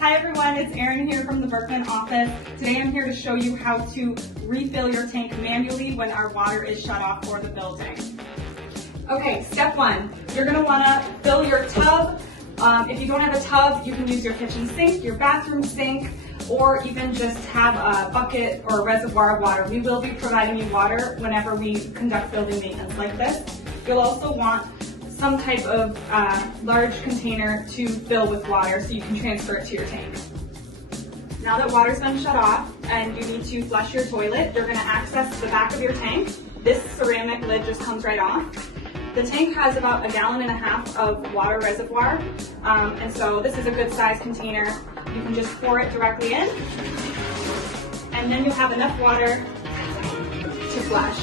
Hi everyone, it's Erin here from the Berkman office. Today I'm here to show you how to refill your tank manually when our water is shut off for the building. Okay, step one, you're going to want to fill your tub. If you don't have a tub, you can use your kitchen sink, your bathroom sink, or even just have a bucket or a reservoir of water. We will be providing you water whenever we conduct building maintenance like this. You'll also want some type of large container to fill with water so you can transfer it to your tank. Now that water's been shut off and you need to flush your toilet, you're going to access the back of your tank. This ceramic lid just comes right off. The tank has about 1.5 gallons of water reservoir, and so this is a good size container. You can just pour it directly in, and then you'll have enough water to flush.